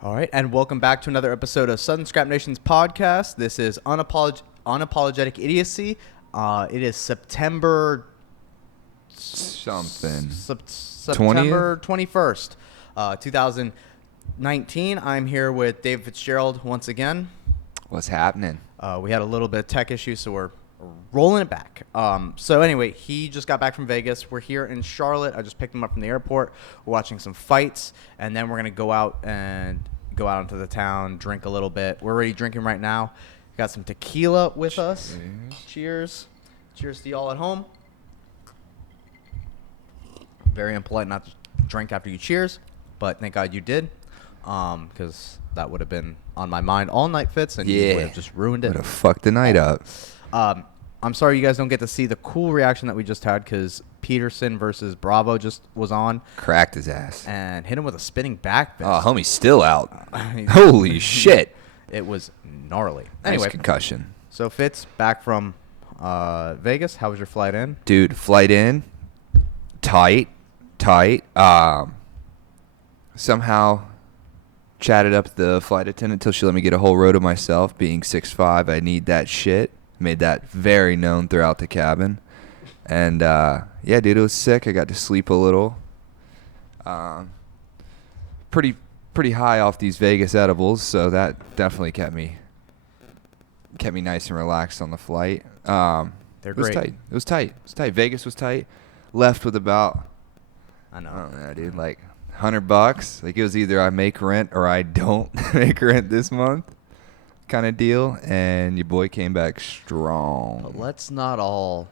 All right, and welcome back to another episode of Southern Scrap Nation's podcast. This is Unapologetic Idiocy. It is September something. September 21st, 2019. I'm here with David Fitzgerald once again. What's happening? We had a little bit of tech issues, so we're rolling it back. So anyway, he just got back from Vegas. We're here in Charlotte. I just picked him up from the airport. We're watching some fights, and then we're going to go out into the town, drink a little bit. We're already drinking right now. Got some tequila with us. Cheers. Cheers to y'all at home. Very impolite not to drink after you cheers, but thank God you did, because that would have been on my mind all night, Fitz, and you would have just ruined it. Would have fucked the night up. I'm sorry you guys don't get to see the cool reaction that we just had, because Peterson versus Bravo just was on. Cracked his ass. And hit him with a spinning back fist. Oh, homie's still out. Holy shit. It was gnarly. Anyway, nice concussion. So, Fitz, back from Vegas. How was your flight in? Dude, flight in. Tight. Somehow chatted up the flight attendant till she let me get a whole row to myself. Being 6'5", I need that shit. Made that very known throughout the cabin. And, yeah, dude, it was sick. I got to sleep a little. Pretty high off these Vegas edibles, so that definitely kept me nice and relaxed on the flight. They're great. It was tight. Vegas was tight. Left with about, I know. I don't know, dude, like $100. Like, it was either I make rent or I don't make rent this month kind of deal. And your boy came back strong. But let's not all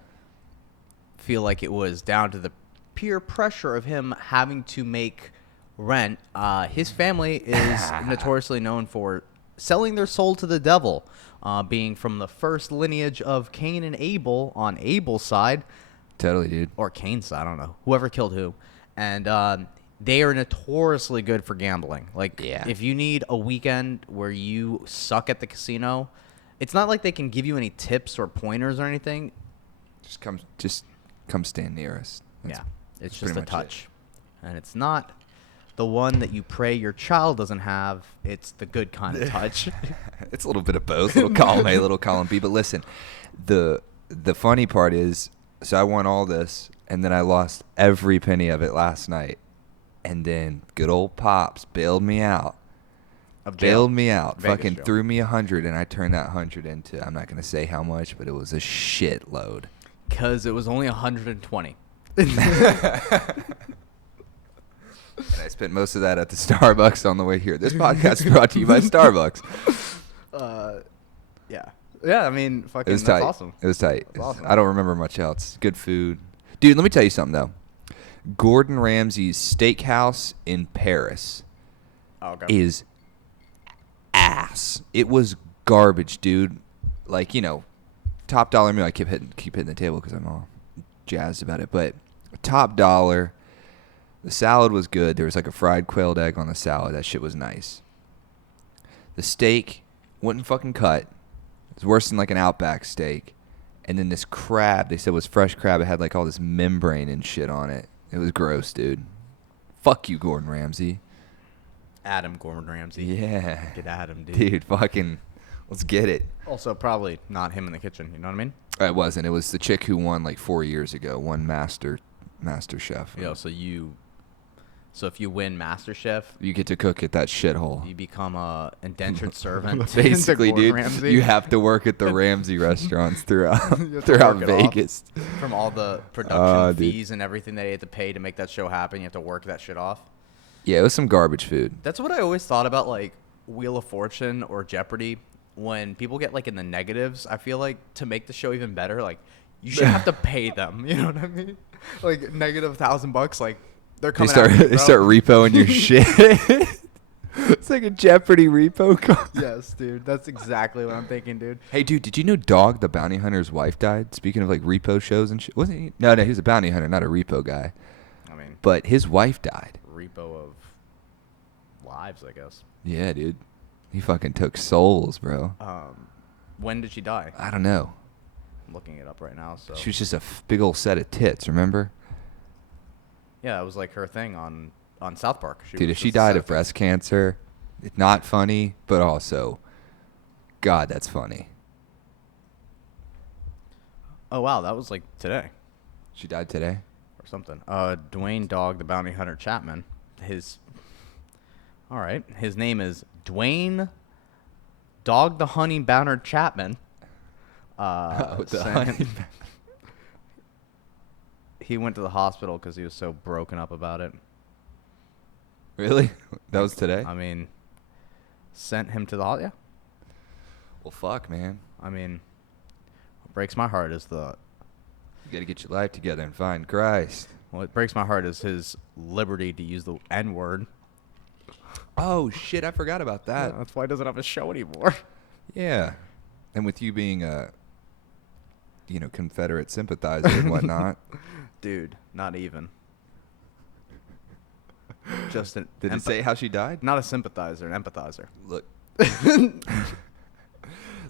feel like it was down to the peer pressure of him having to make rent. His family is notoriously known for selling their soul to the devil, being from the first lineage of Cain and Abel on Abel's side. Totally, dude. Or Cain's side, I don't know. Whoever killed who. And they are notoriously good for gambling. Like, if you need a weekend where you suck at the casino, it's not like they can give you any tips or pointers or anything. Just come stand near us. It's just a touch. And it's not the one that you pray your child doesn't have. It's the good kind of touch. It's a little bit of both. Little column A, little column B. But listen, the funny part is, so I won all this, and then I lost every penny of it last night. And then good old Pops bailed me out. Vegas Fucking jail. threw me 100, and I turned that 100 into, I'm not going to say how much, but it was a shitload. Because it was only 120. And I spent most of that at the Starbucks on the way here. This podcast is brought to you by Starbucks. Yeah, I mean, fucking, It was that's tight. awesome. It was tight. That's awesome. I don't remember much else. Good food. Dude, let me tell you something, though. Gordon Ramsay's steakhouse in Paris is ass. It was garbage, dude. Like, you know, top dollar meal. I keep hitting the table because I'm all jazzed about it. But top dollar. The salad was good. There was like a fried quailed egg on the salad. That shit was nice. The steak wouldn't fucking cut. It was worse than like an Outback steak. And then this crab, they said was fresh crab. It had like all this membrane and shit on it. It was gross, dude. Fuck you, Gordon Ramsay. Adam Gordon Ramsay. Yeah. Get at him, dude. Dude, fucking, let's get it. Also, probably not him in the kitchen. You know what I mean? It wasn't. It was the chick who won like 4 years ago. Won Master Chef. Yo, so if you win MasterChef, You get to cook at that shithole. you become a indentured servant. Basically, to Gordon dude, Ramsay. you have to work at the Ramsay restaurants throughout You have to work it off. Vegas. From all the production Dude. fees and everything that they had to pay to make that show happen. You have to work that shit off. Yeah, it was some garbage food. That's what I always thought about, like, Wheel of Fortune or Jeopardy. When people get, like, in the negatives, I feel like to make the show even better, like, you should have to pay them. You know what I mean? Like, negative $1,000, like, they're coming They start repoing your shit. It's like a Jeopardy repo card. Yes, dude. That's exactly what I'm thinking, dude. Hey, dude, did you know Dog the Bounty Hunter's wife died? Speaking of, like, repo shows and shit. Wasn't he? No, he was a bounty hunter, not a repo guy. I mean, But his wife died. repo of lives, I guess. Yeah, dude. He fucking took souls, bro. When did she die? I don't know. I'm looking it up right now. So She was just a big old set of tits, remember? yeah, it was like her thing on South Park. Dude, if she died of breast cancer, It's not funny, but also, God, that's funny. Oh wow, that was like today She died today? or something. Dwayne Dog the Bounty Hunter Chapman. All right. His name is Dwayne Dog the Honey Bounty Chapman. Honey. He went to the hospital because he was so broken up about it. Really? That was today? I mean, sent him to the hospital. Yeah. Well, fuck, man. I mean, what breaks my heart is You got to get your life together and find Christ. what breaks my heart is his liberty to use the N-word. Oh, shit, I forgot about that. Yeah, that's why he doesn't have a show anymore. Yeah. And with you being a, Confederate sympathizer and whatnot. Dude, not even. Just an Did it say how she died? Not a sympathizer, an empathizer. Look.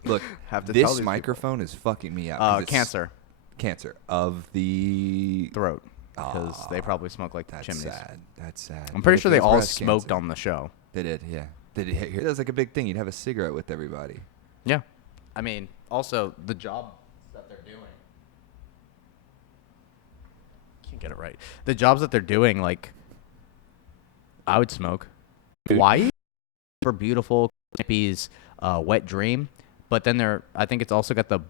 Look, Have to tell this these microphone is fucking me out. 'cause it's Cancer. Cancer of the Throat. Because they probably smoke like That's chimneys. sad. That's sad. I'm pretty But sure if they it was all breast smoked cancer- on the show. They did, yeah. Did it hear? That was like a big thing. You'd have a cigarette with everybody. Yeah. I mean, also, the job that they're doing. Can't get it right. The jobs that they're doing, like, I would smoke. Hawaii? For beautiful, hippies, wet dream. But then I think it's also got the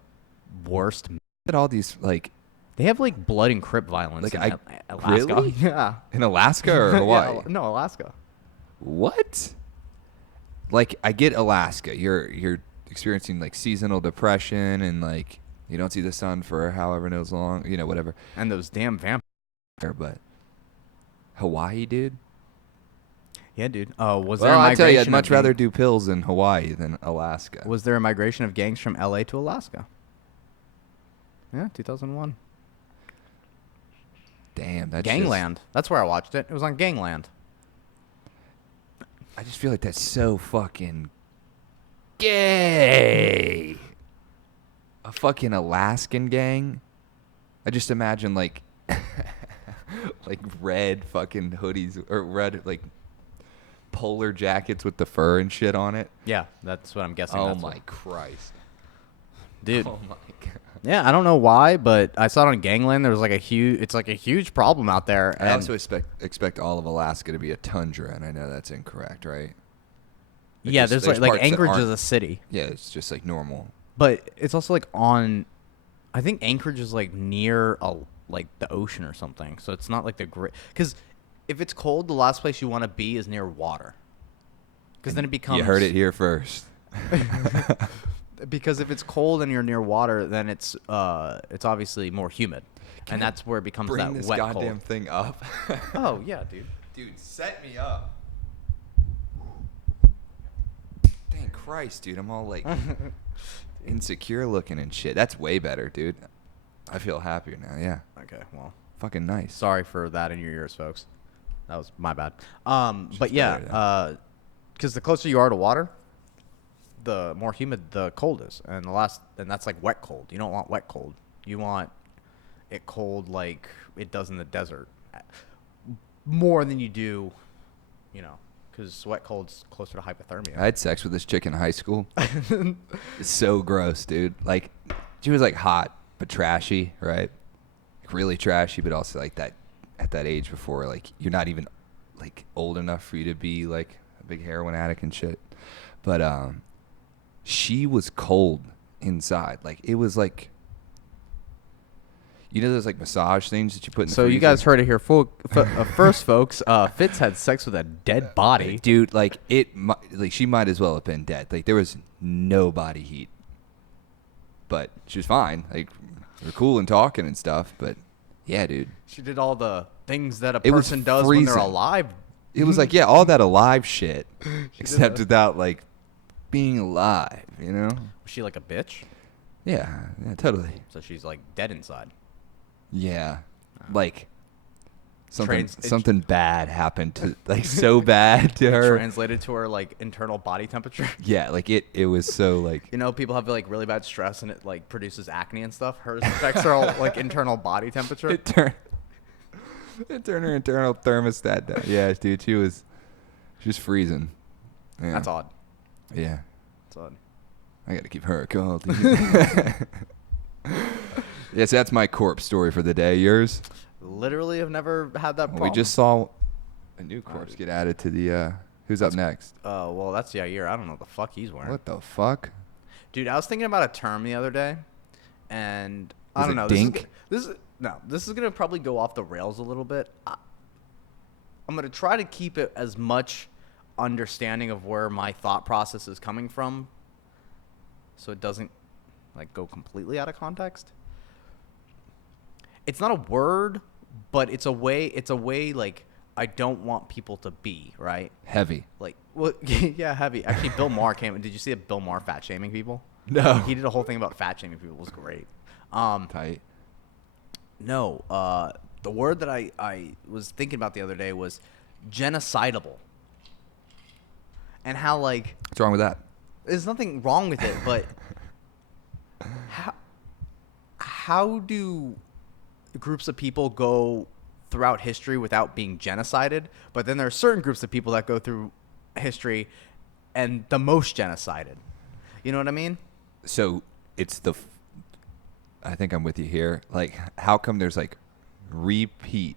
worst. At all these, They have, like, blood and crip violence Like, in Alaska. really? Yeah. in Alaska or Hawaii? Yeah, no, Alaska. What? Like, I get Alaska. You're experiencing like seasonal depression and like you don't see the sun for however knows long, whatever. And those damn vampires. But Hawaii, dude. Yeah, dude. Was there a Well, I migration tell you, I'd of much rather do pills in Hawaii than Alaska. Was there a migration of gangs from LA to Alaska? Yeah, 2001. Damn, that's Gangland. That's where I watched it. It was on Gangland. I just feel like that's so fucking gay. A fucking Alaskan gang. I just imagine like like red fucking hoodies or red like polar jackets with the fur and shit on it. Yeah, that's what I'm guessing. Oh that's my what- Christ. dude. Oh my God. Yeah, I don't know why, but I saw it on Gangland. There was like it's like a huge problem out there. I and- also expect all of Alaska to be a tundra, and I know that's incorrect, right? yeah, there's like parts that Anchorage aren't- is a city, Yeah, it's just like normal. but it's also like on. I think Anchorage is like near like the ocean or something, so it's not like the great. Because if it's cold, the last place you want to be is near water. Because then it becomes. You heard it here first. Because if it's cold and you're near water, then it's obviously more humid, and that's where it becomes Bring that this wet goddamn cold. thing up. Oh yeah, dude. Dude, set me up. Dang Christ, dude. I'm all like insecure looking and shit. That's way better, dude. I feel happier now, yeah. Okay, well, Fucking nice. sorry for that in your ears, folks. That was my bad. But better yeah, because the closer you are to water, the more humid the cold is, and that's like wet cold. You don't want wet cold. You want it cold like it does in the desert, more than you do, because wet cold's closer to hypothermia. I had sex with this chick in high school. It's so gross, dude. Like, she was like hot but trashy, right? Like, really trashy, but also like that at that age before like you're not even like old enough for you to be like a big heroin addict and shit. But she was cold inside. Like it was like, those like massage things that you put in the So you freezer? guys heard it here first, folks. Fitz had sex with a dead body. Dude, like she might as well have been dead. Like there was no body heat, but she was fine. Like we were cool and talking and stuff. But yeah, dude, She did all the things that a It was person does when they're freezing. alive. it was like all that alive shit, except that. without like being alive. Was she like a bitch? Yeah, totally. So she's like dead inside. Yeah, like something Trans- something bad happened to like so bad to her. Translated to her like internal body temperature. Yeah, like it was so like. People have like really bad stress and it like produces acne and stuff. Hers affects her like internal body temperature. It turned her internal thermostat down. Yeah, dude, she was freezing. Yeah. That's odd. Yeah. That's odd. I got to keep her cool. Yes, that's my corpse story for the day. Yours? Literally have never had that problem. We just saw a new corpse get added to the. Who's up next? Well, that's Yair. I don't know what the fuck he's wearing. What the fuck? Dude, I was thinking about a term the other day, and I Was don't it know. dink? This is gonna probably go off the rails a little bit. I'm gonna try to keep it as much understanding of where my thought process is coming from, so it doesn't like go completely out of context. It's not a word, but it's a way like I don't want people to be, right? Heavy. Like, well, yeah, heavy. Actually, Bill Maher came. Did you see that Bill Maher fat shaming people? No. He did a whole thing about fat shaming people. It was great. Tight. No, the word that I was thinking about the other day was genocidable. And how, like... What's wrong with that? There's nothing wrong with it, but... how do groups of people go throughout history without being genocided? But then there are certain groups of people that go through history and the most genocided. You know what I mean? So it's I think I'm with you here. Like, how come there's like repeat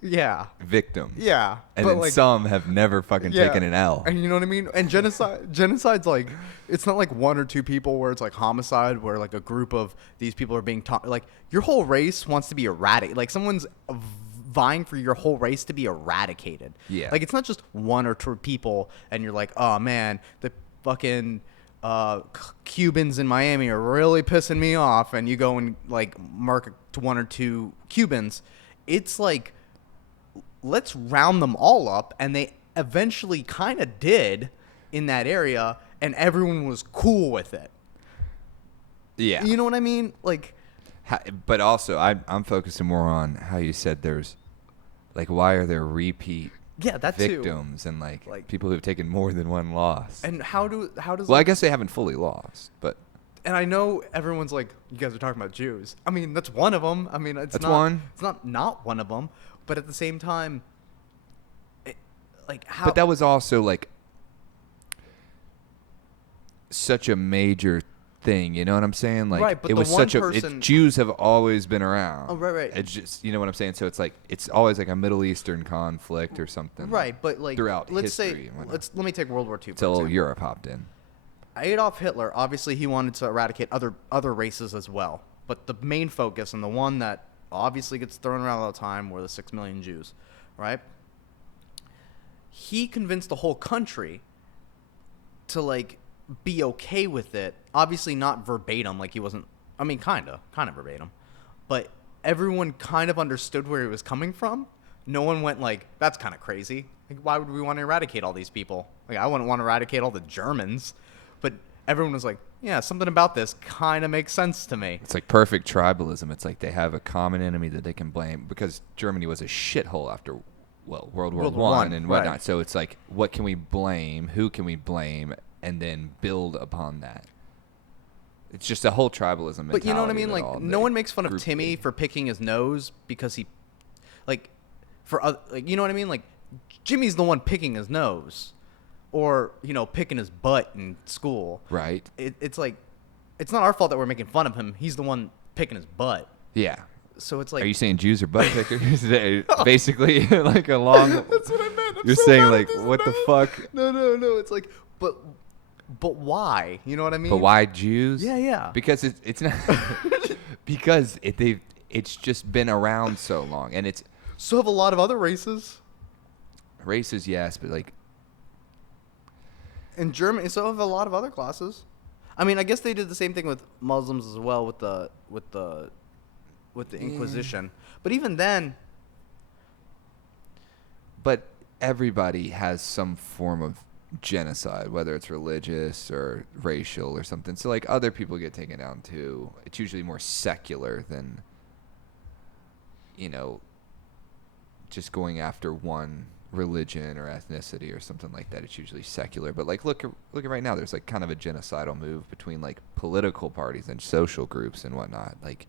victims? Yeah. And then like, some have never fucking taken an L. And you know what I mean? And genocide's like, it's not like one or two people where it's like homicide, where like a group of these people are being taught, like your whole race wants to be eradicated. Like someone's vying for your whole race to be eradicated. Yeah. Like it's not just one or two people and you're like, oh man, the fucking Cubans in Miami are really pissing me off, and you go and like mark to one or two Cubans. It's like, let's round them all up, and they eventually kind of did in that area, and everyone was cool with it. Yeah. You know what I mean? Like, but also I'm focusing more on how you said there's like, why are there repeat that victims too. and like people who've taken more than one loss? And how does well, I guess they haven't fully lost, but and I know everyone's like, you guys are talking about Jews. I mean, that's one of them. I mean, it's that's not one. It's not one of them, but at the same time, like how. But that was also like such a major thing, you know what I'm saying? Like, right, but it the was one such person, Jews have always been around. Oh, right. It's just, you know what I'm saying? So it's like, it's always like a Middle Eastern conflict or something. Right, but like throughout let's history. Say, let me take World War II. Until Europe hopped in. Adolf Hitler, obviously he wanted to eradicate other races as well. But the main focus, and the one that obviously gets thrown around all the time, were the 6 million Jews, right? He convinced the whole country to like be okay with it. Obviously not verbatim, like he wasn't, I mean kind of verbatim, but everyone kind of understood where he was coming from. No one went like, that's kind of crazy. Like, why would we want to eradicate all these people? Like, I wouldn't want to eradicate all the Germans, but everyone was like, yeah, something about this kind of makes sense to me. It's like perfect tribalism. It's like they have a common enemy that they can blame, because Germany was a shithole after, well, World War I and whatnot. Right. So it's like, what can we blame? Who can we blame? And then build upon that. It's just a whole tribalism mentality. But you know what I mean? Like, no one makes fun of Timmy for picking his nose because he, like, like, you know what I mean? Like, Jimmy's the one picking his nose, or you know, picking his butt in school. Right. It's like, it's not our fault that we're making fun of him. He's the one picking his butt. Yeah. So it's like, are you saying Jews are butt pickers? Basically, like a long. That's what I meant. You're so saying like, what the fuck? No. It's like, but why? You know what I mean? But why Jews? Yeah. Because it's not because it's just been around so long, and it's so have a lot of other races. Races, yes, but like in Germany, so have a lot of other classes. I mean, I guess they did the same thing with Muslims as well with the Inquisition. But even then, but everybody has some form of genocide, whether it's religious or racial or something. So like other people get taken down too. It's usually more secular than, you know, just going after one religion or ethnicity or something like that. It's usually secular. But like look at right now, there's like kind of a genocidal move between like political parties and social groups and whatnot. Like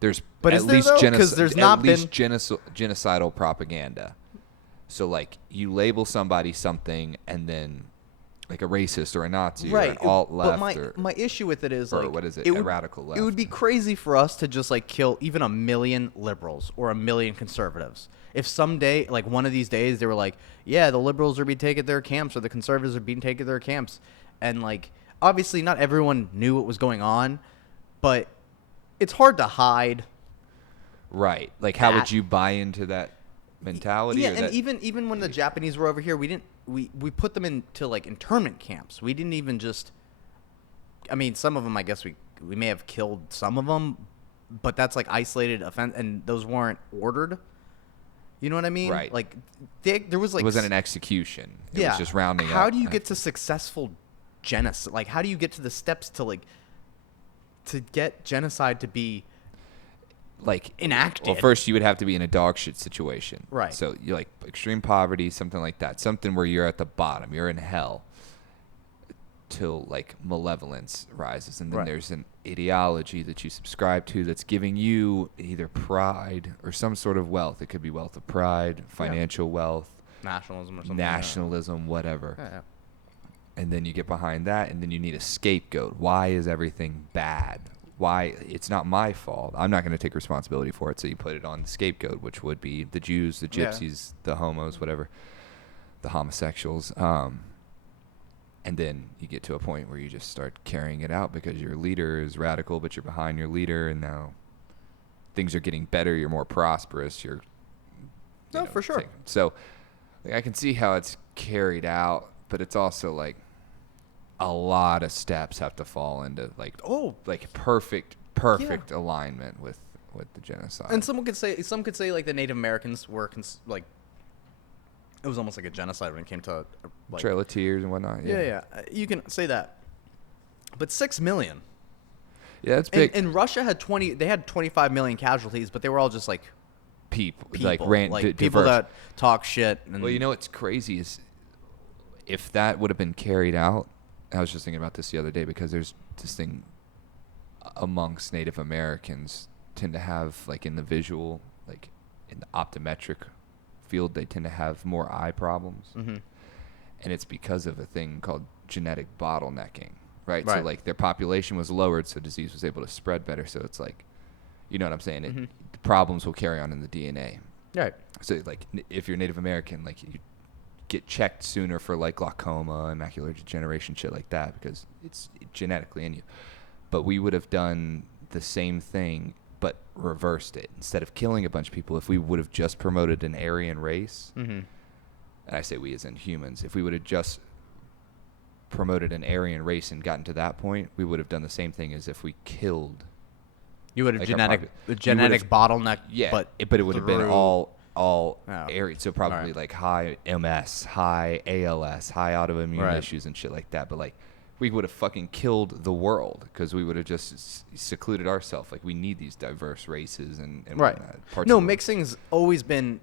there's genocidal propaganda. So like you label somebody something, and then like a racist or a Nazi or right. an alt left But my issue with it is or like what is it? a radical left. It would be crazy for us to just like kill even 1 million liberals or 1 million conservatives. If someday, like one of these days, they were like, yeah, the liberals are being taken to their camps or the conservatives are being taken to their camps, and like obviously not everyone knew what was going on, but it's hard to hide. Right. Like, how would you buy into that mentality? Yeah, or and that, even when the Japanese were over here, we put them into like internment camps. We didn't even just. I mean, some of them, I guess we may have killed some of them, but that's like isolated offense, and those weren't ordered. You know what I mean? Right. Like there was like it wasn't an execution. It was just rounding up. How do you get to successful genocide? Like, how do you get to the steps to get genocide to be like enacted? Well, first you would have to be in a dog shit situation. Right. So you're like extreme poverty, something like that. Something where you're at the bottom. You're in hell. Till like malevolence rises, and then Right. there's an ideology that you subscribe to that's giving you either pride or some sort of wealth. It could be wealth of pride, financial wealth, nationalism or something. nationalism, whatever. Yeah. And then you get behind that, and then you need a scapegoat. Why is everything bad? Why? It's not my fault. I'm not going to take responsibility for it. So you put it on the scapegoat, which would be the Jews, the gypsies, the homos, whatever, the homosexuals. And then you get to a point where you just start carrying it out because your leader is radical, but you're behind your leader, and now things are getting better. You're more prosperous. You're for sure. So like, I can see how it's carried out, but it's also like a lot of steps have to fall into like perfect alignment with the genocide. And some could say like the Native Americans were like. It was almost like a genocide when it came to like, Trail of Tears and whatnot. Yeah. You can say that, but 6 million. Yeah, that's big. And Russia had 25 million casualties, but they were all just like people people diverse. that talk shit. And well, you know what's crazy is if that would have been carried out. I was just thinking about this the other day because there's this thing amongst Native Americans tend to have like in the visual, like in the optometric field, they tend to have more eye problems, and it's because of a thing called genetic bottlenecking, right? So like their population was lowered, so disease was able to spread better. So it's like, you know what I'm saying? The problems will carry on in the DNA. Right. So like if you're Native American, like you get checked sooner for like glaucoma and macular degeneration, shit like that, because it's genetically in you. But we would have done the same thing but reversed it. Instead of killing a bunch of people, if we would have just promoted an Aryan race, and I say we as in humans, if we would have just promoted an Aryan race and gotten to that point, we would have done the same thing as if we killed. You would have like genetic bottleneck. Yeah, but it would have been all Aryan. So probably Right. like high MS, high ALS, high autoimmune Right. issues and shit like that. But like, we would have fucking killed the world because we would have just secluded ourselves. Like, we need these diverse races and right. parts No, of mixing's always been.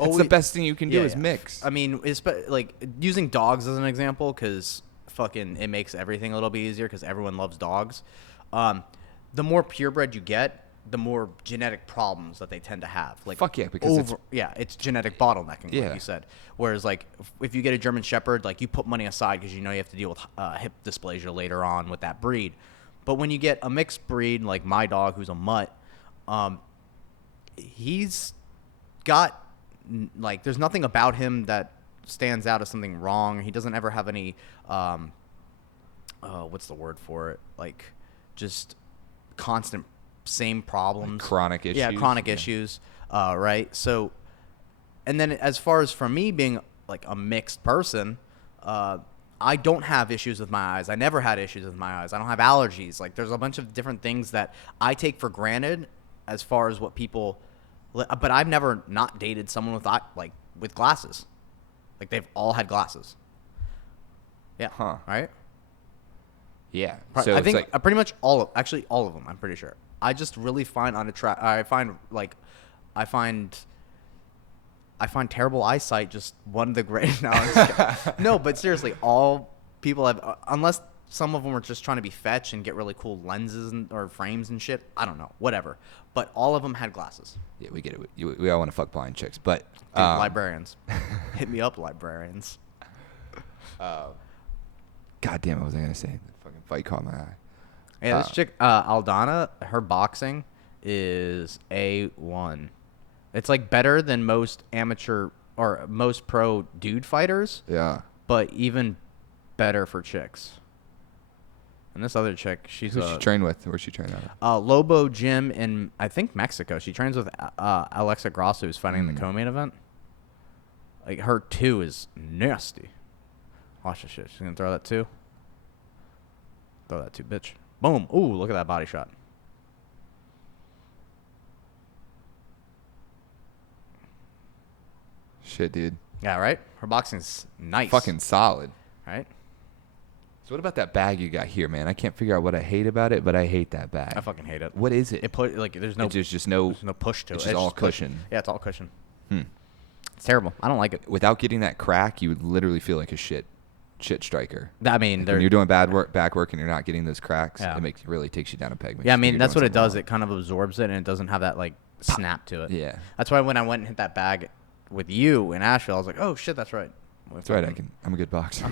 It's the best thing you can do is mix. I mean, like using dogs as an example, because fucking it makes everything a little bit easier because everyone loves dogs. The more purebred you get, the more genetic problems that they tend to have. Like, Fuck yeah, because it's genetic bottlenecking, Yeah. like you said. Whereas, like, if you get a German Shepherd, like, you put money aside because you know you have to deal with hip dysplasia later on with that breed. But when you get a mixed breed, like my dog, who's a mutt, he's got, like, there's nothing about him that stands out as something wrong. He doesn't ever have any, what's the word for it? Like, just constant same problems. Like chronic issues. Yeah, chronic issues. Right. So, and then as far as for me being like a mixed person, I don't have issues with my eyes. I never had issues with my eyes. I don't have allergies. Like, there's a bunch of different things that I take for granted as far as what people, but I've never not dated someone with glasses. Like, they've all had glasses. Yeah. Huh. Right. Yeah. So I think like, pretty much all of them. I'm pretty sure. I just really find I find terrible eyesight just one of the great. No, but seriously, all people have, unless some of them are just trying to be fetch and get really cool lenses or frames and shit. I don't know, whatever. But all of them had glasses. yeah, we get it. We all want to fuck blind chicks, but Dude, librarians, hit me up, librarians. God damn, what was I gonna say? The fucking fight caught my eye. Yeah, this chick, Aldana, her boxing is A1. It's like better than most amateur or most pro dude fighters. Yeah. But even better for chicks. And this other chick, Who's she train with? Where's she train out of? Lobo Gym in, I think, Mexico. She trains with Alexa Grasso, who's fighting in the co-main event. Like, her two is nasty. Watch this shit. She's going to throw that two. Throw that two, bitch. Boom. Ooh, look at that body shot. Shit, dude. Yeah, right? Her boxing's nice. Fucking solid. Right? So what about that bag you got here, man? I can't figure out what I hate about it, but I hate that bag. I fucking hate it. What is it? It put like there's no There's no push to it. It's just all cushion. Yeah, it's all cushion. Hmm. It's terrible. I don't like it. Without getting that crack, you would literally feel like a shit striker. I mean, Like when you're doing back work and you're not getting those cracks, Yeah. it really takes you down a peg. Yeah, I mean that's what it does. Wrong. It kind of absorbs it and it doesn't have that like snap to it. Yeah. That's why when I went and hit that bag with you in Asheville, I was like, oh shit, that's right. That's right. I'm a good boxer.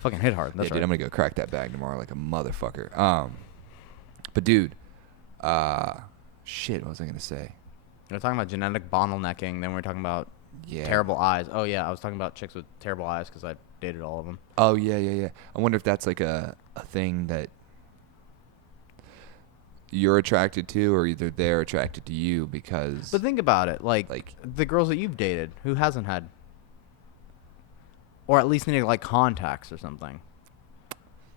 Fucking hit hard. That's yeah, right. dude, I'm gonna go crack that bag tomorrow like a motherfucker. But dude, shit, what was I gonna say? We were talking about genetic bottlenecking. Then we were talking about terrible eyes. Oh yeah, I was talking about chicks with terrible eyes because I dated all of them. Oh yeah. I wonder if that's like a thing that you're attracted to, or either they're attracted to you because. But think about it, like the girls that you've dated, who hasn't had, or at least needed like contacts or something,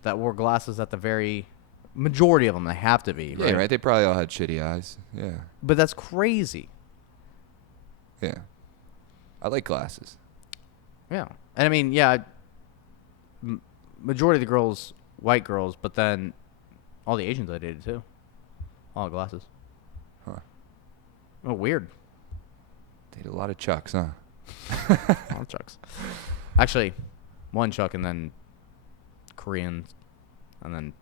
that wore glasses at the very majority of them. They have to be. Yeah, right. They probably all had shitty eyes. Yeah. But that's crazy. Yeah. I like glasses. Yeah, and I mean, yeah, majority of the girls, white girls, but then all the Asians I dated too, all had glasses. Huh. Oh, weird. Dated a lot of Chucks, huh? A lot of Chucks. Actually, one Chuck and then Koreans, and then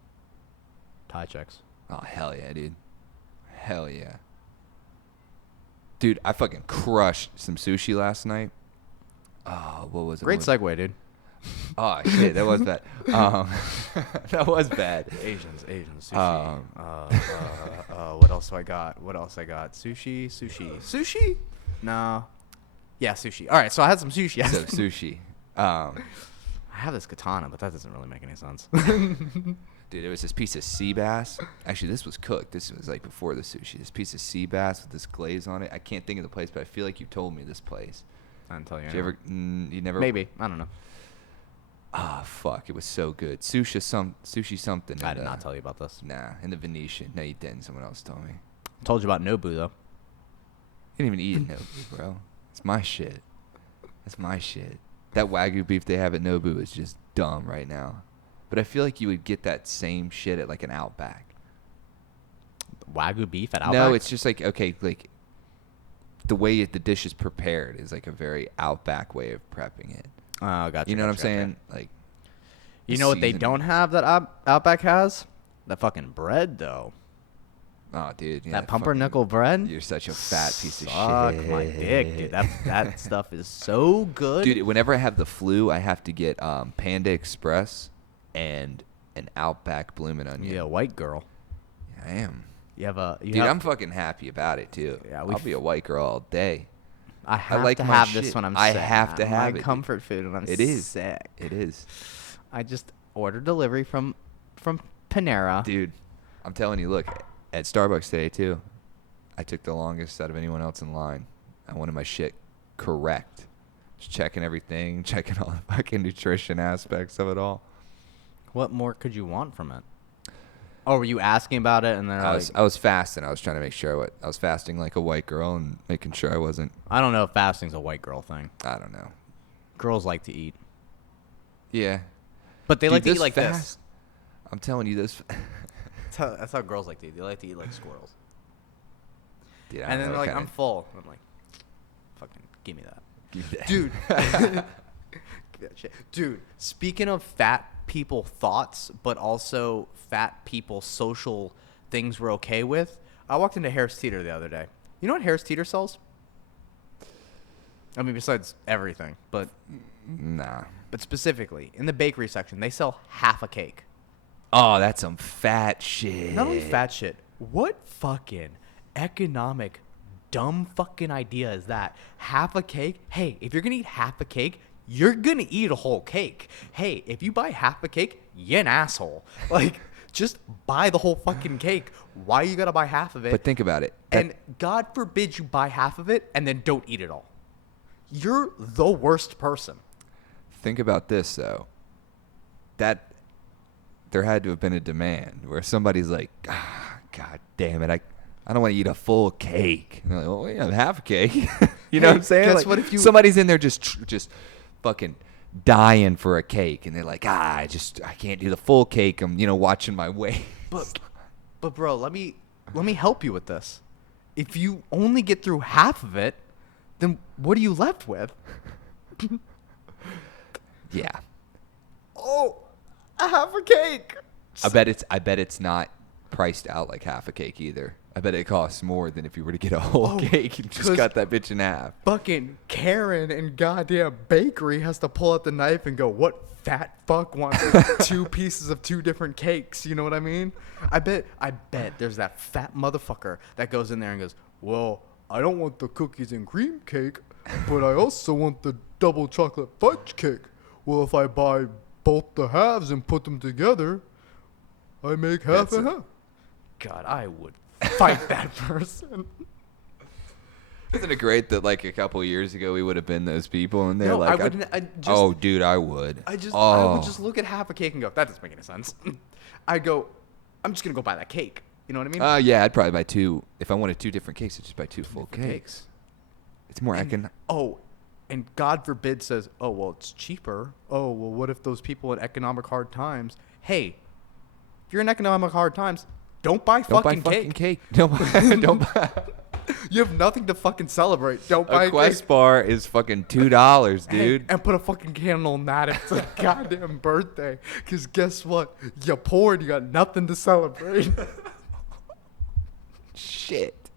Thai chicks. Oh, hell yeah, dude. Hell yeah. Dude, I fucking crushed some sushi last night. Oh, what was it? Great segue, dude. Oh, shit, that was bad. That was bad. Asians, sushi. What else do I got? Sushi? No. Yeah, sushi. All right, so I had some sushi. So, sushi. I have this katana, but that doesn't really make any sense. Dude, it was this piece of sea bass. Actually, this was cooked. This was like before the sushi. This piece of sea bass with this glaze on it. I can't think of the place, but I feel like you told me this place. I didn't tell you. Did you ever? You never? Maybe. I don't know. Ah, fuck. It was so good. Sushi something. I did not tell you about this. Nah, in the Venetian. No, you didn't. Someone else told me. Told you about Nobu, though. You didn't even eat Nobu, bro. It's my shit. That's my shit. That Wagyu beef they have at Nobu is just dumb right now. But I feel like you would get that same shit at like an Outback. Wagyu beef at Outback? No, it's just like, okay, like the way the dish is prepared is like a very Outback way of prepping it. Oh, gotcha. You know what I'm saying? Like, you know what they don't have that Outback has? That fucking bread, though. Oh, dude. Yeah, that pumpernickel bread? You're such a fat piece of Suck shit. my dick, dude. That stuff is so good. Dude, whenever I have the flu, I have to get Panda Express and an Outback Bloomin' Onion. Yeah, white girl. Yeah, I am. Dude, I'm fucking happy about it, too. Yeah, I'll be a white girl all day. I have like to my have shit. this when I'm sick. I have to have my it, comfort food when I'm It is. sick. It is. I just ordered delivery from Panera. Dude, I'm telling you, look, at Starbucks today, too, I took the longest out of anyone else in line. I wanted my shit correct. Just checking everything, checking all the fucking nutrition aspects of it all. What more could you want from it? Oh, were you asking about it? And then I was fasting. I was trying to make sure I was fasting like a white girl and making sure I wasn't. I don't know if fasting's a white girl thing. I don't know. Girls like to eat. Yeah. But they Dude, like to eat like fast, this. I'm telling you this. That's how girls like to eat. They like to eat like squirrels. Dude, And then they're like, I'm full. And I'm like, fucking give me that. Give me that. Dude. Give me that shit. Dude, speaking of fat people thoughts, but also fat people social things we're okay with, I walked into Harris Teeter the other day. You know what Harris Teeter sells? I mean, besides everything, but Nah. But specifically, in the bakery section, they sell half a cake. Oh, that's some fat shit. Not only fat shit, what fucking economic dumb fucking idea is that? Half a cake? Hey, if you're gonna eat half a cake, you're gonna eat a whole cake. Hey, if you buy half a cake, you're an asshole. Like, just buy the whole fucking cake. Why you gotta buy half of it? But think about it. And God forbid you buy half of it and then don't eat it all. You're the worst person. Think about this, though. That there had to have been a demand where somebody's like, God damn it, I don't want to eat a full cake. And they're like, well, yeah, half a cake. You know what I'm saying? Guess like, what if you... somebody's in there just fucking dying for a cake, and they're like, I can't do the full cake. I'm, watching my weight. But bro, let me help you with this. If you only get through half of it, then what are you left with? Yeah. Oh, a half a cake. I bet it's not priced out like half a cake either. I bet it costs more than if you were to get a whole cake and just cut that bitch in half. Fucking Karen in goddamn bakery has to pull out the knife and go, what fat fuck wants 2 pieces of 2 different cakes? You know what I mean? I bet there's that fat motherfucker that goes in there and goes, well, I don't want the cookies and cream cake, but I also want the double chocolate fudge cake. Well, if I buy both the halves and put them together, I make half and half. God, I would fight that person. Isn't it great that like a couple years ago we would have been those people and they're No, like, oh, dude, I would. I Oh. would just look at half a cake and go, that doesn't make any sense. I go, I'm just gonna go buy that cake. You know what I mean? Yeah, I'd probably buy 2. If I wanted 2 different cakes, I'd just buy 2 full cakes. It's more And God forbid says, oh, well, it's cheaper. Oh, well, what if those people in economic hard times? Hey, if you're in economic hard times, don't buy fucking cake. Don't buy. You have nothing to fucking celebrate. Don't buy A Quest cake. bar is fucking $2, dude. Hey, and put a fucking candle on that. It's a goddamn birthday. Because guess what? You're poor and you got nothing to celebrate. Shit.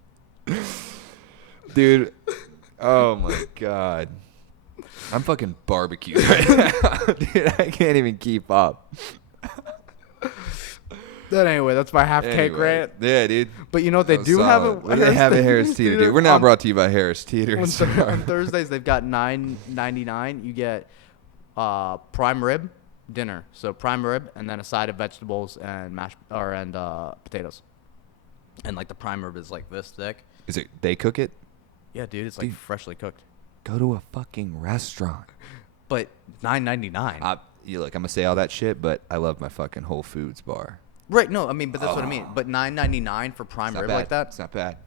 Dude. Oh, my God. I'm fucking barbecued right now. Dude, I can't even keep up. But anyway, that's my half cake rant. Yeah, dude. But you know what they do have at What do they have at Harris Teeter, dude? We're not brought to you by Harris Teeter. On Thursdays, they've got $9.99. You get prime rib dinner. So prime rib and then a side of vegetables and potatoes. And like the prime rib is like this thick. Is it? They cook it? Yeah, dude, it's like freshly cooked. Go to a fucking restaurant. But $9.99. Look, I'm gonna say all that shit, but I love my fucking Whole Foods bar. Right, no, I mean, but that's what I mean. But $9.99 for prime rib like that? It's not bad.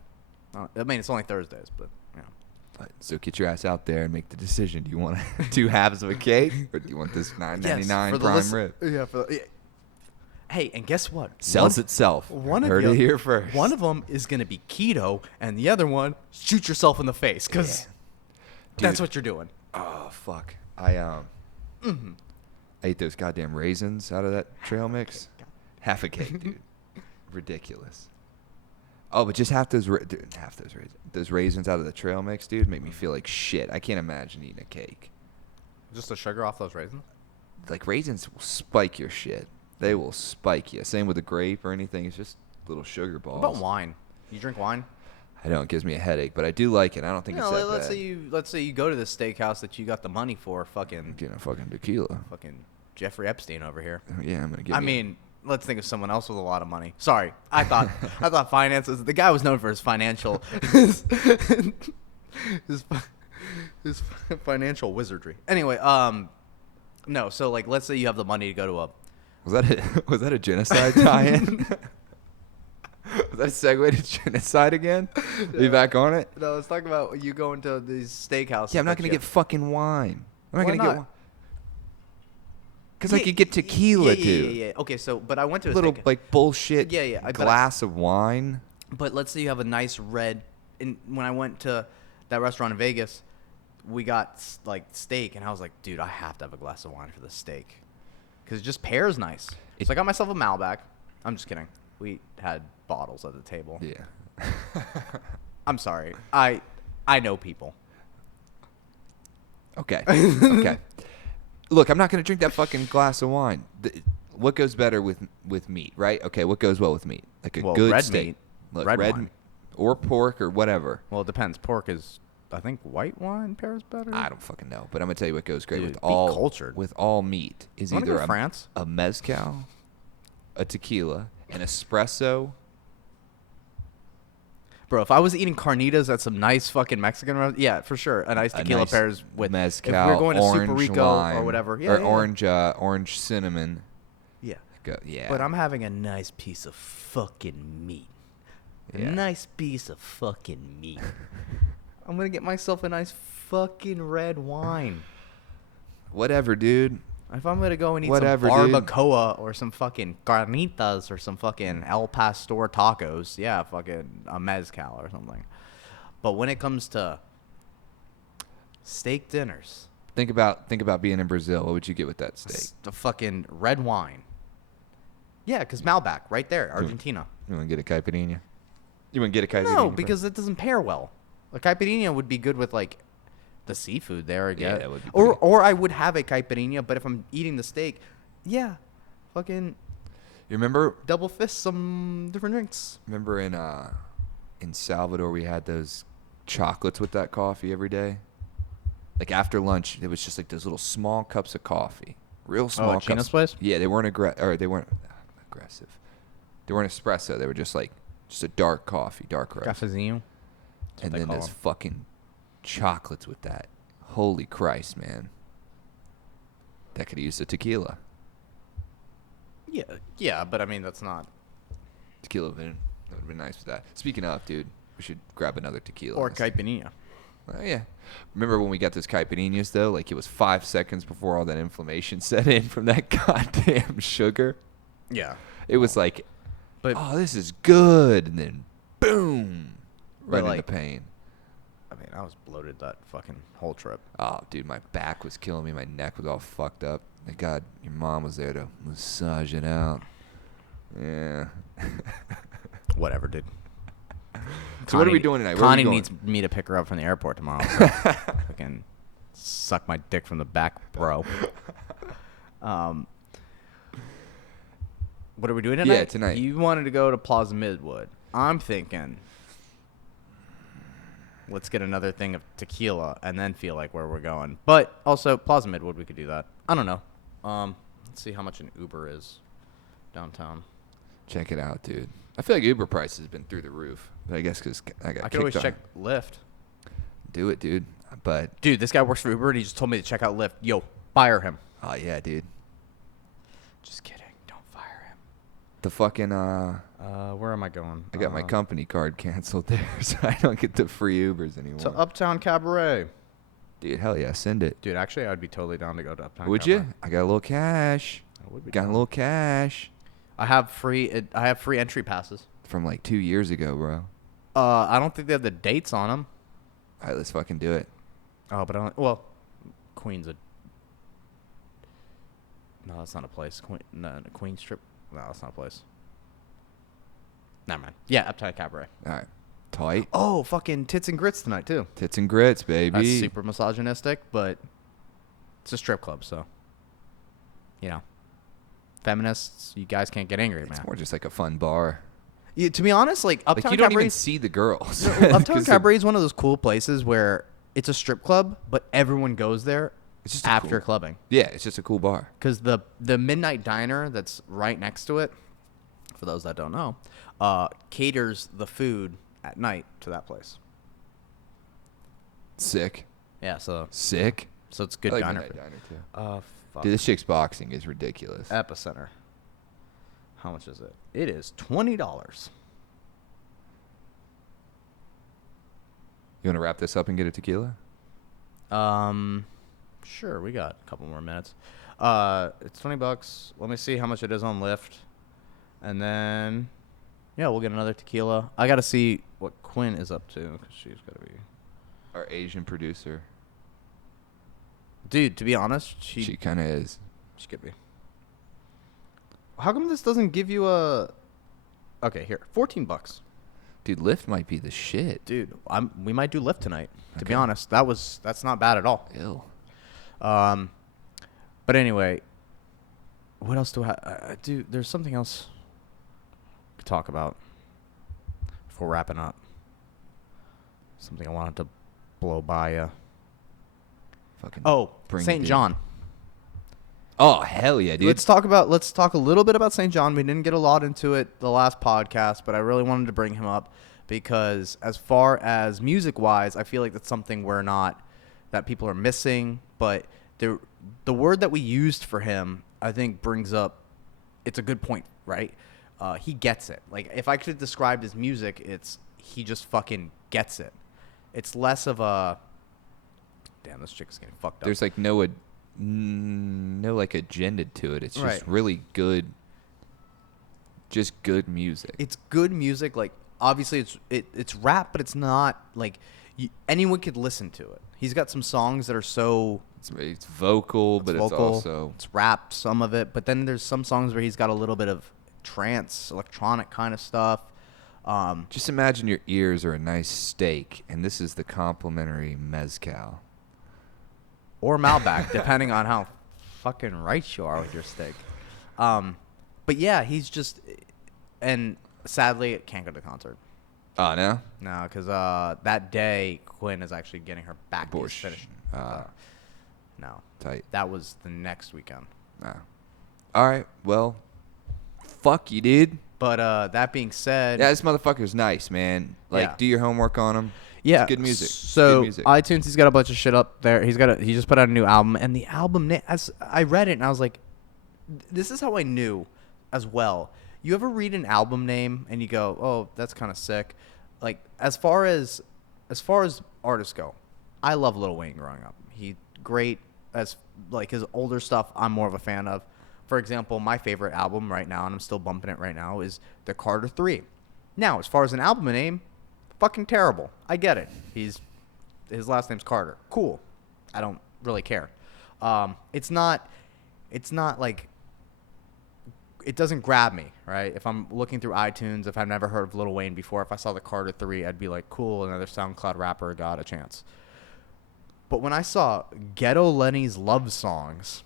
I mean, it's only Thursdays, but yeah. So get your ass out there and make the decision. Do you want 2 halves of a cake, or do you want this $9.99 prime rib? Yeah. Hey, and guess what? Sells itself. Heard it here first. One of them is going to be keto, and the other one, shoot yourself in the face, because that's what you're doing. Oh, fuck. I ate those goddamn raisins out of that trail mix. Half a cake, dude. Ridiculous. Oh, but just half those raisins. Those raisins out of the trail mix, dude, make me feel like shit. I can't imagine eating a cake. Just the sugar off those raisins? Like, raisins will spike your shit. They will spike you. Same with a grape or anything. It's just little sugar balls. What about wine? You drink wine? I don't. It gives me a headache, but I do like it. I don't think it's that let's bad. let's say you go to this steakhouse that you got the money for, fucking fucking tequila. Fucking Jeffrey Epstein over here. Yeah, I'm gonna get. I mean, let's think of someone else with a lot of money. Sorry, I thought finances. The guy was known for his financial, his financial wizardry. Anyway, no. So like, let's say you have the money to go to a. Was that a genocide tie-in? Was that a segue to genocide again? Are you back on it? No, let's talk about you going to these steakhouses. Yeah, I'm not gonna get fucking wine. I'm not Why gonna not? get wine. Because I could get tequila, dude. Yeah. Okay, so but I went to a little steak. like bullshit. Yeah. Glass of wine. But let's say you have a nice red. And when I went to that restaurant in Vegas, we got like steak, and I was like, dude, I have to have a glass of wine for this steak, because it just pairs nice. So I got myself a Malbec. I'm just kidding. We had bottles at the table. Yeah. I'm sorry. I know people. Okay. Okay. Look, I'm not gonna drink that fucking glass of wine. What goes better with meat, right? Okay, what goes well with meat? Like a good red steak. meat, Look, red wine. or pork or whatever. Well, it depends. Pork is, I think, white wine pairs better. I don't fucking know, but I'm gonna tell you what goes great Dude, with be all cultured. with all meat is Wanna either go to France? a mezcal, a tequila, an espresso. Bro, if I was eating carnitas at some nice fucking Mexican, yeah, for sure, a nice tequila nice pairs with mezcal, if we're going to orange Super Rico lime, or whatever, yeah, or yeah. orange cinnamon. Yeah. Yeah. But I'm having a nice piece of fucking meat. Yeah. A nice piece of fucking meat. I'm gonna get myself a nice fucking red wine. Whatever, dude. If I'm gonna go and eat Whatever, some dude. barbacoa or some fucking carnitas or some fucking El Pastor tacos, yeah, fucking a mezcal or something. But when it comes to steak dinners, Think about being in Brazil. What would you get with that steak? the fucking red wine. Yeah, because Malbec, right there, Argentina. You want to get a caipirinha? You want to get a caipirinha? No, because it doesn't pair well. A caipirinha would be good with like the seafood there, I guess. Yeah, it would be or I would have a caipirinha, but if I'm eating the steak, yeah, fucking You remember double fist some different drinks. Remember in Salvador we had those chocolates with that coffee every day? Like after lunch, it was just like those little small cups of coffee. Real small at Gina's cups. place? Yeah, they weren't aggressive. They weren't espresso. They were just like a dark coffee, dark roast. Cafezinho. And they then call those them. fucking chocolates with that. Holy Christ, man. That could have used a tequila. Yeah, but I mean that's not. Tequila would have been nice with that. Speaking of, dude, we should grab another tequila. Or caipirinha. Oh, yeah. Remember when we got those caipirinhas, though? Like, it was 5 seconds before all that inflammation set in from that goddamn sugar. Yeah. It was like, But oh, this is good. And then, boom, But, right like- into pain. I mean I was bloated that fucking whole trip. Oh, dude, my back was killing me. My neck was all fucked up. Thank God your mom was there to massage it out. Yeah. Whatever, dude. So what are we doing tonight? Where are we Connie going? needs me to pick her up from the airport tomorrow. So fucking suck my dick from the back, bro. What are we doing tonight? Yeah, tonight. You wanted to go to Plaza Midwood. I'm thinking, let's get another thing of tequila and then feel like where we're going. But also, Plaza Midwood, we could do that. I don't know. Let's see how much an Uber is downtown. Check it out, dude. I feel like Uber prices have been through the roof. But I guess because I got I kicked could always on. check Lyft. Do it, dude. But, Dude, this guy works for Uber and he just told me to check out Lyft. Yo, fire him. oh, yeah, dude. Just kidding. Don't fire him. The fucking, Where am I going? I got my company card canceled there, so I don't get the free Ubers anymore. To Uptown Cabaret. Dude, hell yeah, send it. Dude, actually, I'd be totally down to go to Uptown Would Cabaret. you? I got a little cash. I would be Got a down. little cash I have free entry passes. from like 2 years ago, bro. I don't think they have the dates on them. All right, let's fucking do it. Oh, but Queen's a. No, that's not a place. Queen Strip. No, that's not a place. Never mind. Yeah, Uptown Cabaret. All right. Tight. Oh, fucking Tits and Grits tonight too. Tits and grits, baby. That's super misogynistic, but it's a strip club, so you know, feminists, you guys can't get angry, It's man. more just like a fun bar. Yeah, to be honest, like Like, Uptown you don't even Cabaret. see the girls. Uptown 'Cause they're- Cabaret is one of those cool places where it's a strip club, but everyone goes there It's just a after cool- clubbing. Yeah, it's just a cool bar. Because the Midnight Diner that's right next to it, for those that don't know, caters the food at night to that place. Sick. Yeah, so Sick. it's good I like diner. Midnight Diner, too. Fuck. Dude, this chick's boxing is ridiculous. Epicenter. How much is it? It is $20. You want to wrap this up and get a tequila? Sure, we got a couple more minutes. It's $20. Let me see how much it is on Lyft, and then yeah, we'll get another tequila. I gotta see what Quinn is up to because she's gotta be. Our Asian producer. Dude, to be honest, She kind of is. she could be. How come this doesn't give you a? Okay, here, $14. Dude, Lyft might be the shit. Dude, we might do Lyft tonight. To be Okay. honest, that's not bad at all. Ill. But anyway, what else do I do? There's something else to talk about before wrapping up. Something I wanted to blow by you. Saint Jhn. Oh, hell yeah, dude. Let's talk a little bit about Saint Jhn. We didn't get a lot into it the last podcast, but I really wanted to bring him up because as far as music-wise, I feel like that's something that people are missing. But the word that we used for him, I think, brings up, it's a good point, right? He gets it. Like, if I could describe his music, he just fucking gets it. It's less of a, damn, this chick's getting fucked up. There's like no like agenda to it. It's just Right. really good, just good music. It's good music. Like, obviously it's rap, but it's not like anyone could listen to it. He's got some songs that are so it's vocal, but it's also it's rap, some of it. But then there's some songs where he's got a little bit of trance, electronic kind of stuff. Just imagine your ears are a nice steak, and this is the complimentary mezcal. Or Malbec, depending on how fucking right you are with your steak. But yeah, he's just, and sadly, can't go to the concert. Oh, no? No, because that day, Quinn is actually getting her back piece finished. No. Tight. That was the next weekend. All right, well, fuck you, dude. But that being said, Yeah, this motherfucker's nice, man. Like, Yeah. do your homework on him. yeah, It's good music. So Good music. iTunes, he's got a bunch of shit up there. He just put out a new album, and the album, as I read it, and I was like, this is how I knew, as well. You ever read an album name and you go, oh, that's kind of sick. Like, as far as artists go, I love Lil Wayne growing up. He great as like his older stuff. I'm more of a fan of. For example, my favorite album right now, and I'm still bumping it right now, is The Carter 3. Now, as far as an album name, fucking terrible. I get it. His last name's Carter. Cool. I don't really care. It's not like, it doesn't grab me, right? If I'm looking through iTunes, if I've never heard of Lil Wayne before, if I saw The Carter 3, I'd be like, cool, another SoundCloud rapper got a chance. But when I saw Ghetto Lenny's Love Songs,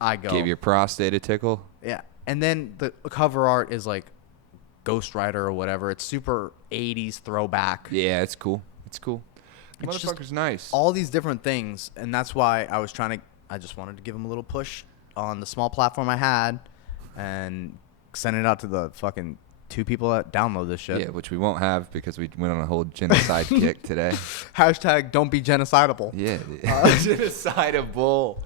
I go, Gave your prostate a tickle? yeah. And then the cover art is like Ghost Rider or whatever. It's super 80s throwback. Yeah, it's cool. It's cool. The It's motherfucker's just nice. All these different things, and that's why I just wanted to give him a little push on the small platform I had and send it out to the fucking 2 people that download this shit. Yeah, which we won't have because we went on a whole genocide kick today. Hashtag don't be genocidable. Yeah. Genocidable.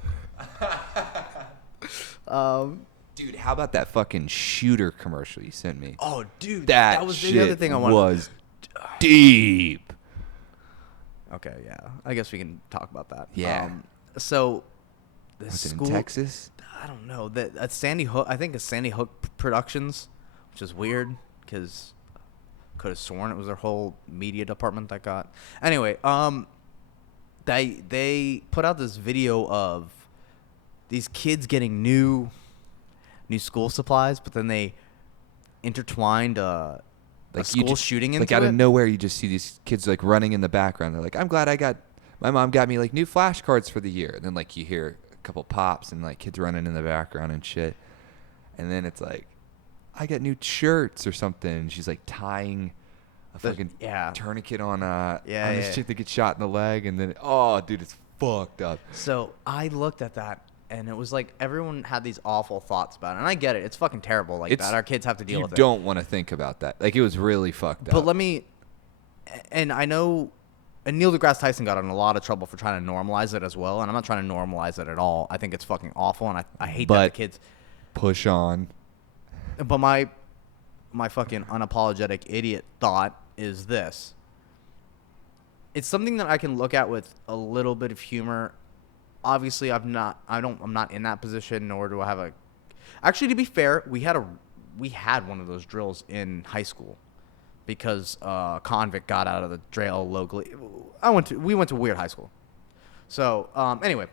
Dude, how about that fucking shooter commercial you sent me? Oh, dude, That was shit the other thing I wanted. was deep. Okay, yeah. I guess we can talk about that. Yeah. So, the Was it school, in Texas? I don't know. That Sandy Hook. I think it's Sandy Hook Productions, which is weird because could have sworn it was their whole media department that got. Anyway, they put out this video of these kids getting new school supplies, but then they intertwined a school shooting into like out it. of nowhere, you just see these kids like running in the background. They're like, "I'm glad my mom got me like new flashcards for the year." And then like you hear a couple pops and like kids running in the background and shit. And then it's like, "I got new shirts or something." And she's like tying a fucking tourniquet on this chick that gets shot in the leg, and then dude, it's fucked up. So I looked at that, and it was like everyone had these awful thoughts about it. And I get it. It's fucking terrible that our kids have to deal with it. You don't want to think about that. Like, it was really fucked up. But and I know, and Neil deGrasse Tyson got in a lot of trouble for trying to normalize it as well. And I'm not trying to normalize it at all. I think it's fucking awful, and I hate that the kids. Push on. But my fucking unapologetic idiot thought is this. It's something that I can look at with a little bit of humor. Obviously, I'm not in that position, nor do I have a. Actually, to be fair, we had one of those drills in high school, because a convict got out of the jail locally. We went to weird high school, so anyway,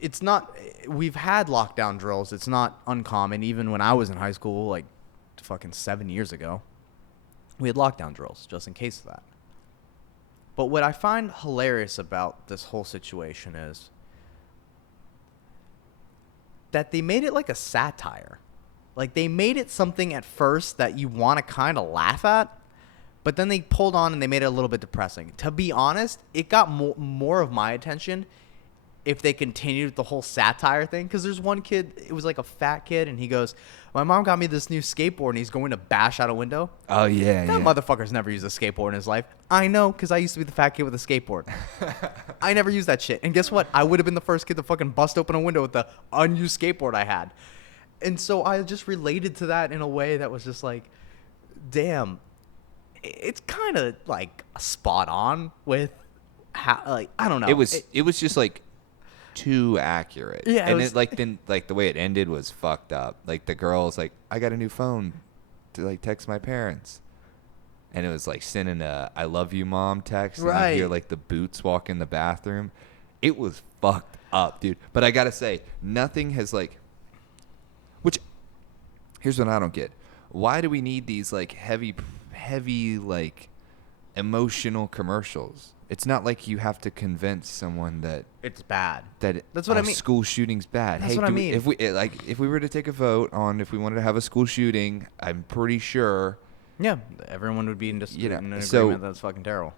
it's not. We've had lockdown drills. It's not uncommon. Even when I was in high school, like fucking 7 years ago, we had lockdown drills just in case of that. But what I find hilarious about this whole situation is that they made it like a satire. Like, they made it something at first that you want to kind of laugh at, but then they pulled on and they made it a little bit depressing. To be honest, it got more of my attention if they continued the whole satire thing. Because there's one kid, it was like a fat kid, and he goes, my mom got me this new skateboard, and he's going to bash out a window. Oh, yeah, That motherfucker's never used a skateboard in his life. I know, because I used to be the fat kid with a skateboard. I never used that shit. And guess what? I would have been the first kid to fucking bust open a window with the unused skateboard I had. And so I just related to that in a way that was just like, damn, it's kind of like spot on with how, like, I don't know. It was just like too accurate. Yeah, and then the way it ended was fucked up. Like, the girl's like, I got a new phone to like text my parents, and it was like sending a "I love you, mom" text, and Right. you hear like the boots walk in the bathroom. It was fucked up, dude. But I gotta say, nothing has like. Which, here's what I don't get: why do we need these like heavy like emotional commercials? It's not like you have to convince someone that it's bad. That's what I mean. School shooting's bad. That's what I mean. If we were to take a vote on if we wanted to have a school shooting, I'm pretty sure. Yeah, everyone would be in agreement so that's fucking terrible.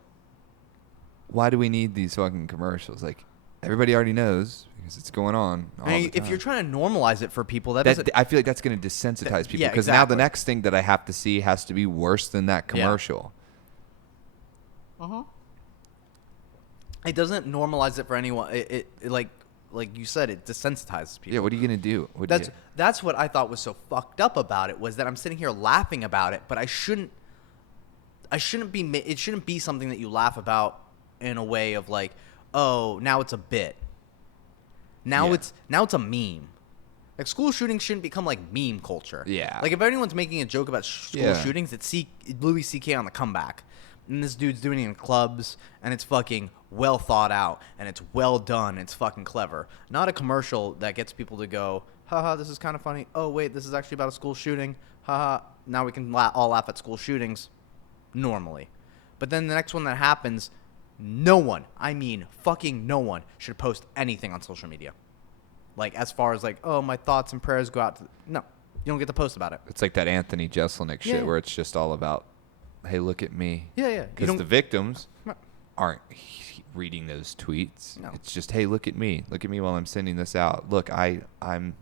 Why do we need these fucking commercials? Like, everybody already knows because it's going on all the time. If you're trying to normalize it for people, I feel like that's going to desensitize people because now the next thing that I have to see has to be worse than that commercial. Uh-huh. It doesn't normalize it for anyone. It like you said, it desensitizes people. Yeah, what are you gonna do? That's what I thought was so fucked up about it, was that I'm sitting here laughing about it, but I shouldn't be. It shouldn't be something that you laugh about in a way of like, oh, now it's a bit. Now it's a meme. Like, school shootings shouldn't become like meme culture. Yeah. Like, if anyone's making a joke about school shootings, it's Louis C.K. on the comeback. And this dude's doing it in clubs, and it's fucking well thought out, and it's well done, and it's fucking clever. Not a commercial that gets people to go, haha, this is kind of funny. Oh, wait, this is actually about a school shooting. Haha, now we can all laugh at school shootings normally. But then the next one that happens, no one, I mean fucking no one, should post anything on social media. Like, as far as like, oh, my thoughts and prayers go out to... No, you don't get to post about it. It's like that Anthony Jeselnik shit where it's just all about, hey, look at me. Yeah. Because the victims aren't reading those tweets. No. It's just, hey, look at me. Look at me while I'm sending this out. Look, I'm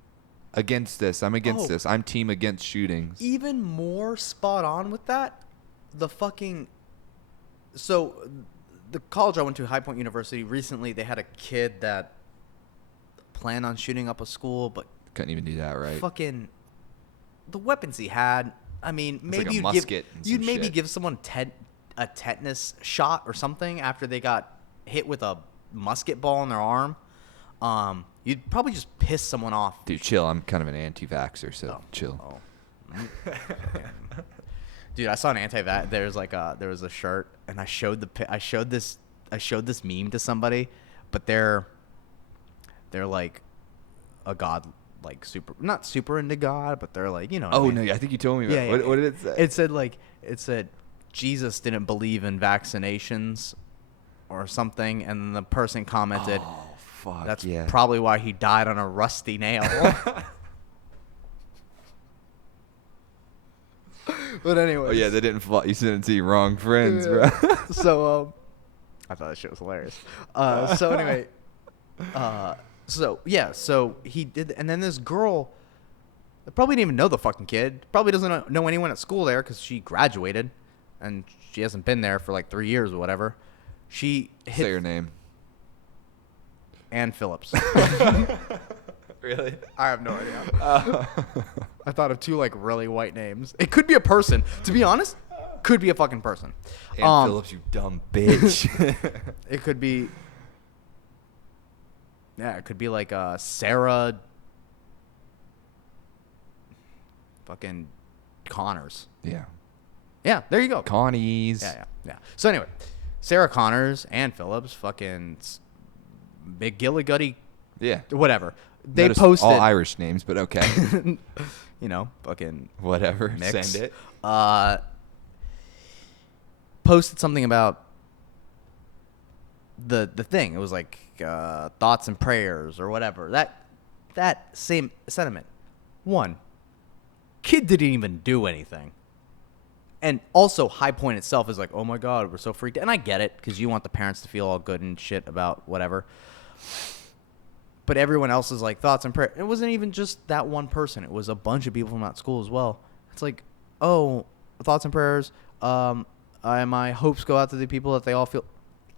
against this. I'm against this. I'm team against shootings. Even more spot on with that, so the college I went to, High Point University, recently they had a kid that planned on shooting up a school, but couldn't even do that, right? Fucking the weapons he had. I mean, maybe you'd maybe give someone a tetanus shot or something after they got hit with a musket ball in their arm. You'd probably just piss someone off. Dude, chill. I'm kind of an anti-vaxxer, so chill. Dude, I saw an anti-vax. There was a shirt, and I showed this meme to somebody, but they're like a god. Like not super into God, but they're like, you know. Oh, no, I think you told me about it. Yeah. What did it say? It said Jesus didn't believe in vaccinations or something, and then the person commented, "Oh, fuck, that's probably why he died on a rusty nail." But anyway. Oh yeah, they didn't. You didn't see wrong friends, bro. So I thought that shit was hilarious. So anyway. So he did, and then this girl probably didn't even know the fucking kid. Probably doesn't know anyone at school there because she graduated, and she hasn't been there for like 3 years or whatever. Say her name. Ann Phillips. Really? I have no idea. I thought of two like really white names. It could be a person. To be honest, could be a fucking person. Ann Phillips, you dumb bitch. It could be. Yeah, it could be like Sarah fucking Connors. Yeah. Yeah, there you go. Connies. Yeah. So anyway, Sarah Connors, Ann Phillips, fucking McGilligutty. Yeah. Whatever. They Notice posted. all Irish names, but okay. You know, fucking. Whatever. Mix. Send it. Posted something about the thing. It was like thoughts and prayers or whatever. That that same sentiment. One, kid didn't even do anything. And also, High Point itself is like, oh my God, we're so freaked out. And I get it, because you want the parents to feel all good and shit about whatever. But everyone else is like, thoughts and prayers. It wasn't even just that one person. It was a bunch of people from that school as well. It's like, oh, thoughts and prayers. My hopes go out to the people that they all feel.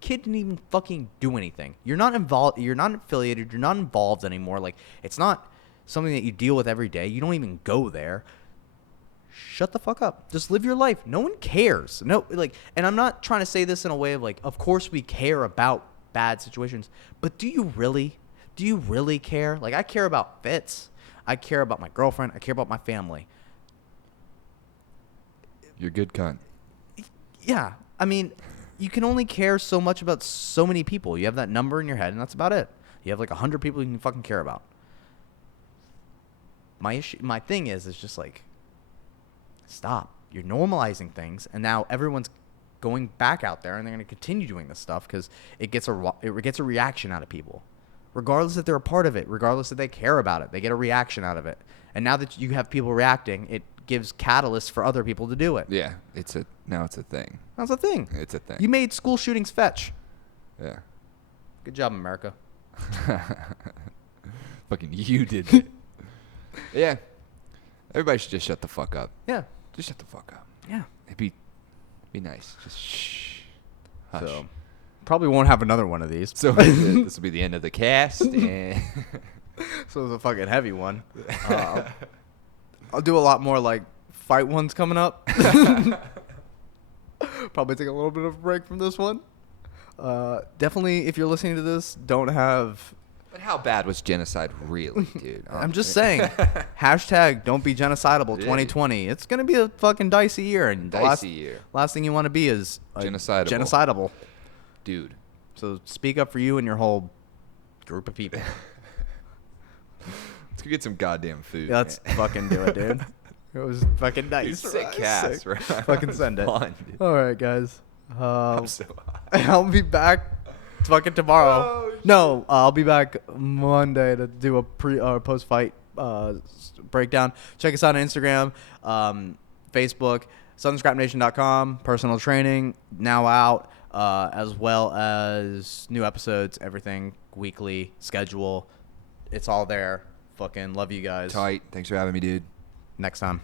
Kid didn't even fucking do anything. You're not involved. You're not affiliated. You're not involved anymore. Like, it's not something that you deal with every day. You don't even go there. Shut the fuck up. Just live your life. No one cares. No, like, and I'm not trying to say this in a way of like, of course we care about bad situations, but do you really? Do you really care? Like, I care about Fitz. I care about my girlfriend. I care about my family. You're a good cunt. Yeah. I mean, you can only care so much about so many people. You have that number in your head, and that's about it. You have like 100 people you can fucking care about. My thing is just like, stop. You're normalizing things, and now everyone's going back out there, and they're going to continue doing this stuff because it gets a reaction out of people, regardless if they're a part of it, regardless if they care about it. They get a reaction out of it, and now that you have people reacting, it gives catalysts for other people to do it. Yeah, now it's a thing. That's a thing. It's a thing. You made school shootings fetch. Yeah. Good job, America. Fucking you did it. Yeah. Everybody should just shut the fuck up. Yeah. Just shut the fuck up. Yeah. It'd be nice. Just shh. Hush. So, probably won't have another one of these. So this will be the end of the cast. And So it was a fucking heavy one. I'll do a lot more like fight ones coming up. Probably take a little bit of a break from this one. Definitely, if you're listening to this, don't have... But how bad was genocide really, dude? I'm just saying. Hashtag don't be genocidable 2020. It's going to be a fucking dicey year. And the last thing you want to be is genocidable. Dude. So speak up for you and your whole group of people. Let's go get some goddamn food. Yeah, let's fucking do it, dude. It was fucking nice. Dude, sick cast, right? Fucking send it. Fun, all right, guys. I'm so high. I'll be back fucking tomorrow. Oh, no, I'll be back Monday to do a post-fight breakdown. Check us out on Instagram, Facebook, SouthernScrapNation.com, personal training, now out, as well as new episodes, everything, weekly, schedule. It's all there. Fucking love you guys. Tight. Thanks for having me, dude. Next time.